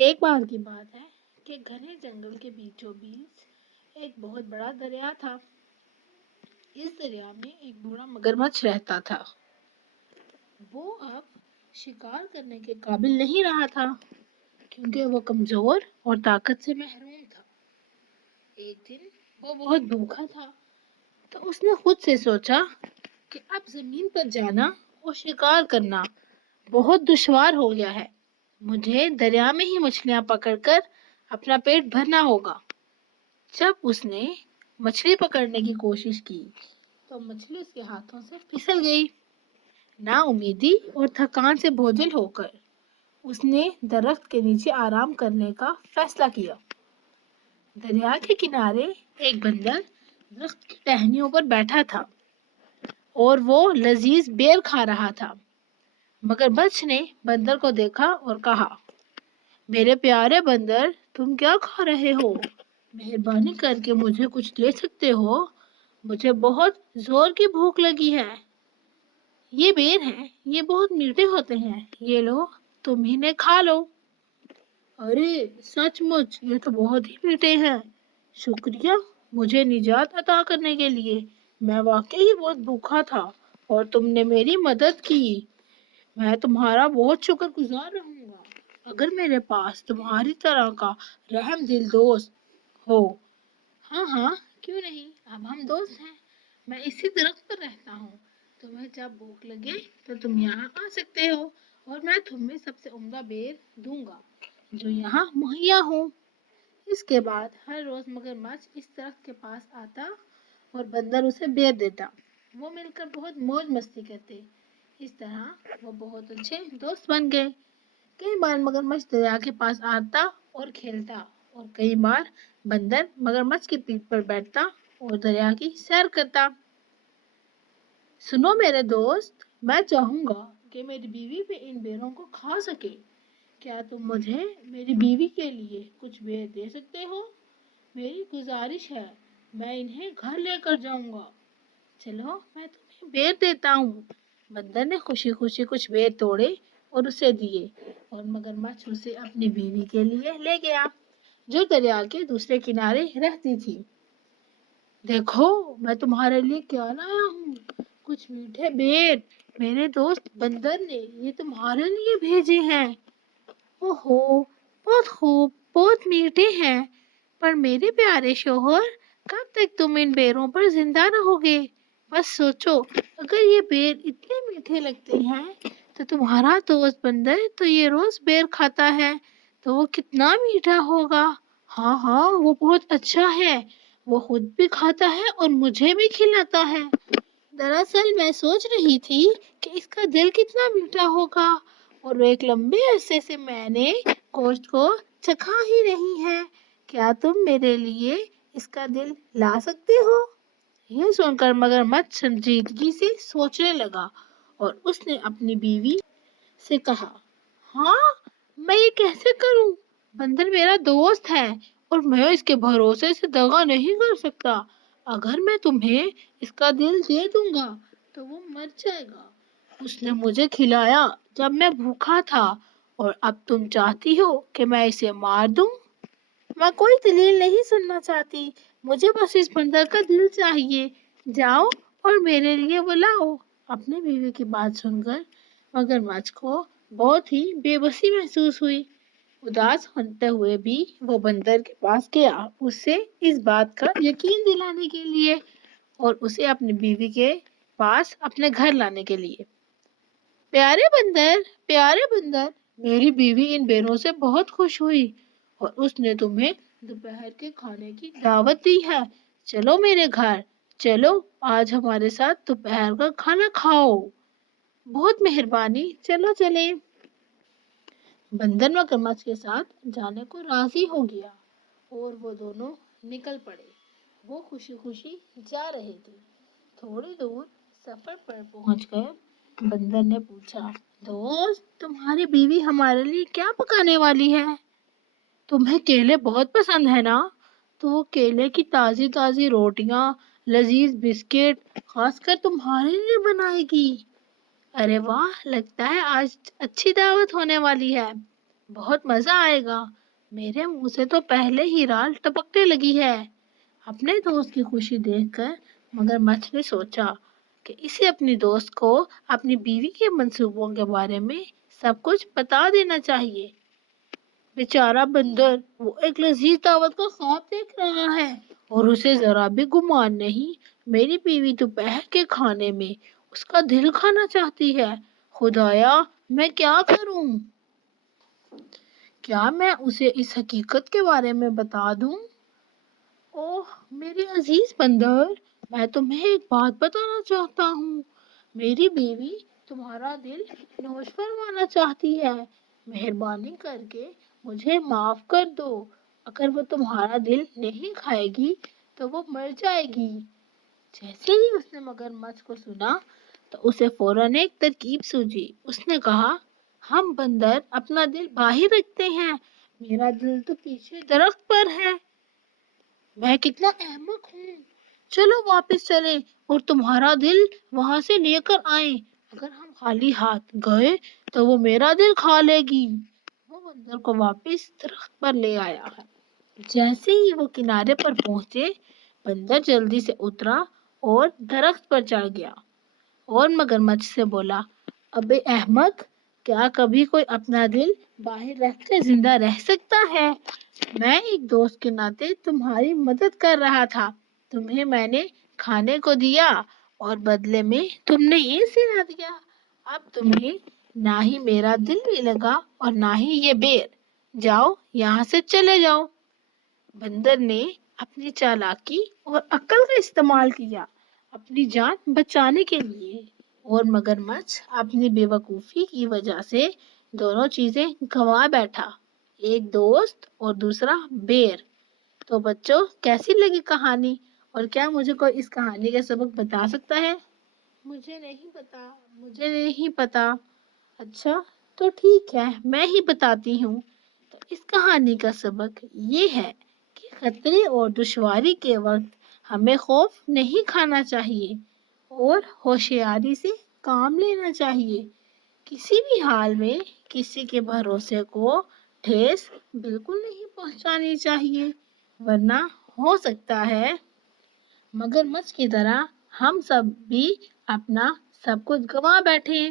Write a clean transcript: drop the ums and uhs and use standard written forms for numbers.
ایک بار کی بات ہے کہ گھنے جنگل کے بیچوں بیچ ایک بہت بڑا دریا تھا۔ اس دریا میں ایک بوڑھا مگرمچھ رہتا تھا۔ وہ اب شکار کرنے کے قابل نہیں رہا تھا کیونکہ وہ کمزور اور طاقت سے محروم تھا۔ ایک دن وہ بہت بھوکا تھا تو اس نے خود سے سوچا کہ اب زمین پر جانا اور شکار کرنا بہت دشوار ہو گیا ہے۔ مجھے دریا میں ہی مچھلیاں پکڑ کر اپنا پیٹ بھرنا ہوگا۔ جب اس نے مچھلی پکڑنے کی کوشش کی تو مچھلی اس کے ہاتھوں سے پھسل گئی۔ نا امیدی اور تھکان سے بوجھل ہو کر اس نے درخت کے نیچے آرام کرنے کا فیصلہ کیا۔ دریا کے کنارے ایک بندر درخت کی ٹہنیوں پر بیٹھا تھا اور وہ لذیذ بیر کھا رہا تھا۔ مگرمچھ نے بندر کو دیکھا اور کہا، میرے پیارے بندر، تم کیا کھا رہے ہو؟ مہربانی کر کے مجھے کچھ دے سکتے ہو؟ مجھے بہت زور کی بھوک لگی ہے۔ یہ بیر ہیں، یہ بہت میٹھے ہوتے ہیں، یہ لو تم انہیں کھا لو۔ ارے سچ مچ یہ تو بہت ہی میٹھے ہیں، شکریہ مجھے نجات عطا کرنے کے لیے۔ میں واقعی بہت بھوکا تھا اور تم نے میری مدد کی۔ میں تمہارا بہت شکر گزار رہوں گا اگر میرے پاس تمہاری طرح کا رحم دل دوست ہو۔ ہاں ہاں کیوں نہیں، اب ہم دوست ہیں۔ میں اسی درخت پر رہتا ہوں، تمہیں جب بھوک لگے تو تم یہاں آ سکتے ہو اور میں تمہیں سب سے عمدہ بیر دوں گا جو یہاں مہیا ہو۔ اس کے بعد ہر روز مگرمچھ اس درخت کے پاس آتا اور بندر اسے بیر دیتا۔ وہ مل کر بہت موج مستی کرتے۔ اس طرح وہ بہت اچھے دوست بن گئے۔ کئی بار مگرمچھ دریا کے پاس آتا اور کھیلتا اور کئی بار بندر مگرمچھ کی پیٹھ پر بیٹھتا اور دریا کی سیر کرتا۔ سنو میرے دوست، میں چاہوں گا کہ میری بیوی بھی ان بیروں کو کھا سکے۔ کیا تم مجھے میری بیوی کے لیے کچھ بیر دے سکتے ہو؟ میری گزارش ہے، میں انہیں گھر لے کر جاؤں گا۔ چلو میں تمہیں بیر دیتا ہوں۔ بندر نے خوشی خوشی کچھ بیر توڑے اور اسے دیے اور مگرمچھ اسے اپنی بیوی کے لیے لے گیا جو دریا کے دوسرے کنارے رہتی تھی۔ دیکھو میں تمہارے لیے کیا لایا ہوں، کچھ میٹھے بیر میرے دوست بندر نے یہ تمہارے لیے بھیجے ہیں۔ اوہو بہت خوب، بہت میٹھے ہیں، پر میرے پیارے شوہر کب تک تم ان بیروں پر زندہ رہو گے؟ بس سوچو، اگر یہ بیر اتنے میٹھے لگتے ہیں تو تمہارا دوست بندر تو یہ روز بیر کھاتا ہے تو وہ کتنا میٹھا ہوگا۔ ہاں ہاں وہ بہت اچھا ہے، وہ خود بھی کھاتا ہے اور مجھے بھی کھلاتا ہے۔ دراصل میں سوچ رہی تھی کہ اس کا دل کتنا میٹھا ہوگا اور ایک لمبے عرصے سے میں نے گوشت کو چکھا ہی نہیں ہے۔ کیا تم میرے لیے اس کا دل لا سکتے ہو؟ یہ سن کر مگرمچھ سنجیدگی سے سوچنے لگا اور اس نے اپنی بیوی سے کہا، ہاں میں یہ کیسے کروں؟ بندر میرا دوست ہے اور میں اس کے بھروسے سے دغا نہیں کر سکتا۔ اگر میں تمہیں اس کا دل دے دوں گا تو وہ مر جائے گا۔ اس نے مجھے کھلایا جب میں بھوکا تھا اور اب تم چاہتی ہو کہ میں اسے مار دوں؟ میں کوئی دلیل نہیں سننا چاہتی، مجھے بس اس بندر کا دل چاہیے۔ جاؤ اور میرے لیے وہ لاؤ۔ اپنی بیوی کی بات سن کر مگرمچھ کو بہت ہی بے بسی محسوس ہوئی۔ اداس ہوتے ہوئے بھی وہ بندر کے پاس گیا اسے اس بات کا یقین دلانے کے لیے اور اسے اپنی بیوی کے پاس اپنے گھر لانے کے لیے۔ پیارے بندر، میری بیوی ان بیروں سے بہت خوش ہوئی اور اس نے تمہیں دوپہر کے کھانے کی دعوت دی ہے۔ چلو میرے گھر، چلو آج ہمارے ساتھ دوپہر کا کھانا کھاؤ۔ بہت مہربانی، چلو چلیں۔ بندر مگرمچھ کے ساتھ جانے کو راضی ہو گیا اور وہ دونوں نکل پڑے۔ وہ خوشی خوشی جا رہے تھے۔ تھوڑی دور سفر پر پہنچ کر بندر نے پوچھا، دوست تمہاری بیوی ہمارے لیے کیا پکانے والی ہے؟ تمہیں کیلے بہت پسند ہے نا؟ تو وہ کیلے کی تازی تازی روٹیاں، لذیذ بسکٹ خاص کر تمہارے لیے بنائے گی۔ ارے واہ، لگتا ہے آج اچھی دعوت ہونے والی ہے۔ بہت مزہ آئے گا۔ میرے منہ سے تو پہلے ہی رال ٹپکنے لگی ہے۔ اپنے دوست کی خوشی دیکھ کر مگرمچھ نے سوچا کہ اسے اپنی دوست کو اپنی بیوی کے منصوبوں کے بارے میں سب کچھ بتا دینا چاہیے۔ بیچارہ بندر، وہ ایک لذیذ دعوت کا خواب دیکھ رہا ہے اور اسے ذرا بھی گمان نہیں میری بیوی دوپہر کے کھانے میں اس کا دل کھانا چاہتی ہے۔ خدایا، میں کیا کروں؟ کیا میں اسے اس حقیقت کے بارے میں بتا دوں؟ اوہ میرے عزیز بندر، میں تمہیں ایک بات بتانا چاہتا ہوں۔ میری بیوی تمہارا دل نوش فرمانا چاہتی ہے۔ مہربانی کر کے مجھے معاف کر دو۔ اگر وہ تمہارا دل نہیں کھائے گی تو وہ مر جائے گی۔ جیسے ہی اس نے مگرمچھ کو سنا تو اسے فوراً ایک ترکیب سوجی۔ اس نے کہا، ہم بندر اپنا دل باہر رکھتے ہیں، میرا دل تو پیچھے درخت پر ہے۔ میں کتنا احمق ہوں! چلو واپس چلیں اور تمہارا دل وہاں سے لے کر آئیں۔ اگر ہم خالی ہاتھ گئے تو وہ میرا دل کھا لے گی۔ وہ بندر کو واپس درخت پر لے آیا۔ جیسے ہی وہ کنارے پر پہنچے، بندر جلدی سے اترا اور درخت پر چڑھ گیا اور مگرمچھ سے بولا، ابے احمق، کیا کبھی کوئی اپنا دل باہر رکھ کے زندہ رہ سکتا ہے؟ میں ایک دوست کے ناطے تمہاری مدد کر رہا تھا۔ تمہیں میں نے کھانے کو دیا اور بدلے میں تم نے یہ سلا دیا۔ اب تمہیں نہ ہی میرا دل بھی لگا اور نہ ہی یہ بیر۔ جاؤ، یہاں سے چلے جاؤ۔ بندر نے اپنی چالاکی اور عقل کا استعمال کیا اپنی جان بچانے کے لیے، اور مگرمچھ اپنی بے وقوفی کی وجہ سے دونوں چیزیں گنوا بیٹھا، ایک دوست اور دوسرا بیر۔ تو بچوں، کیسی لگی کہانی؟ اور کیا مجھے کوئی اس کہانی کا سبق بتا سکتا ہے؟ مجھے نہیں پتا۔ اچھا، تو ٹھیک ہے، میں ہی بتاتی ہوں۔ تو اس کہانی کا سبق یہ ہے کہ خطرے اور دشواری کے وقت ہمیں خوف نہیں کھانا چاہیے اور ہوشیاری سے کام لینا چاہیے۔ کسی بھی حال میں کسی کے بھروسے کو ٹھیس بالکل نہیں پہنچانی چاہیے، ورنہ ہو سکتا ہے مگرمچھ کی طرح ہم سب بھی اپنا سب کچھ گنوا بیٹھیں۔